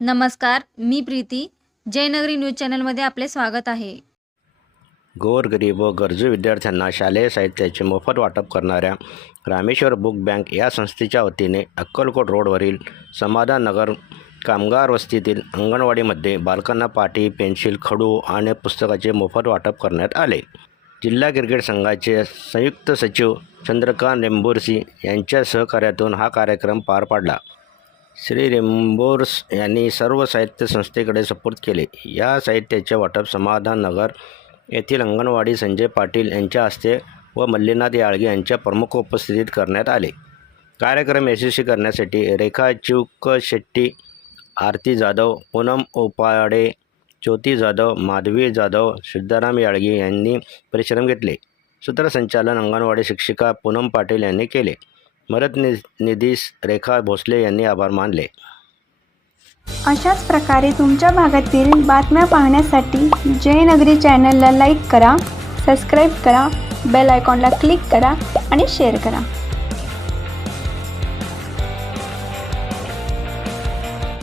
नमस्कार, मी प्रीती. जयनगरी न्यूज चॅनलमध्ये आपले स्वागत आहे. गोरगरीब व गरजू विद्यार्थ्यांना शालेय साहित्याचे मोफत वाटप करणाऱ्या रामेश्वर बुक बँक या संस्थेच्या वतीने अक्कलकोट रोडवरील समाधान नगर कामगार वस्तीतील अंगणवाडीमध्ये बालकांना पाटी, पेन्सिल, खडू आणि पुस्तकाचे मोफत वाटप करण्यात आले. जिल्हा क्रिकेट संघाचे संयुक्त सचिव चंद्रकांत रेंबोरसी यांच्या सहकार्यातून हा कार्यक्रम पार पडला. श्री रेंबोर्स यांनी सर्व साहित्य संस्थेकडे सुपूर्द केले. या साहित्याचे वाटप समाधान नगर येथील अंगणवाडी संजय पाटील यांच्या हस्ते व मल्लीनाथ याळगी यांच्या प्रमुख उपस्थितीत करण्यात आले. कार्यक्रम यशस्वी करण्यासाठी रेखा चिवकशेट्टी, आरती जाधव, पूनम ओपाडे, ज्योती जाधव, माधवी जाधव, सिद्धाराम याळगी यांनी परिश्रम घेतले. सूत्रसंचालन अंगणवाडी शिक्षिका पूनम पाटील यांनी केले. मदतनिधीस रेखा भोसले यांनी आभार मानले. अशाच प्रकारे तुमच्या भागातील बातम्या पाहण्यासाठी जयनगरी चॅनलला लाईक करा, सबस्क्राईब करा, बेल आयकॉनला क्लिक करा आणि शेअर करा.